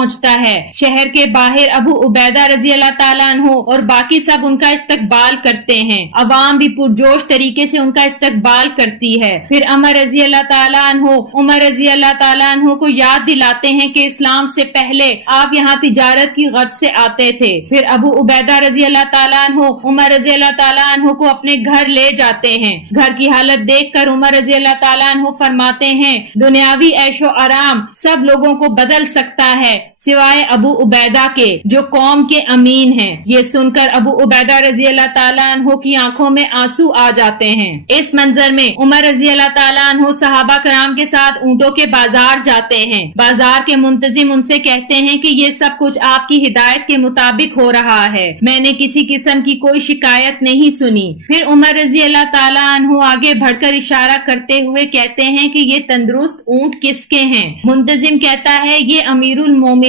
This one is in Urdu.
پہنچتا ہے۔ شہر کے باہر ابو عبیدہ رضی اللہ تعالیٰ عنہ اور باقی سب ان کا استقبال کرتے ہیں۔ عوام بھی پرجوش طریقے سے ان کا استقبال کرتی ہے۔ پھر عمر رضی اللہ تعالیٰ عنہ کو یاد دلاتے ہیں کہ اسلام سے پہلے آپ یہاں تجارت کی غرض سے آتے تھے۔ پھر ابو عبیدہ رضی اللہ تعالیٰ عنہ عمر رضی اللہ تعالیٰ عنہ کو اپنے گھر لے جاتے ہیں۔ گھر کی حالت دیکھ کر عمر رضی اللہ تعالیٰ عنہ فرماتے ہیں دنیاوی عیش و آرام سب لوگوں کو بدل سکتا ہے سوائے ابو عبیدہ کے جو قوم کے امین ہیں۔ یہ سن کر ابو عبیدہ رضی اللہ تعالیٰ عنہ کی آنکھوں میں آنسو آ جاتے ہیں۔ اس منظر میں عمر رضی اللہ تعالیٰ عنہ صحابہ کرام کے ساتھ اونٹوں کے بازار جاتے ہیں۔ بازار کے منتظم ان سے کہتے ہیں کہ یہ سب کچھ آپ کی ہدایت کے مطابق ہو رہا ہے، میں نے کسی قسم کی کوئی شکایت نہیں سنی۔ پھر عمر رضی اللہ تعالیٰ عنہ آگے بڑھ کر اشارہ کرتے ہوئے کہتے ہیں کہ یہ تندرست اونٹ کس کے ہیں؟ منتظم کہتا ہے یہ امیر المومنین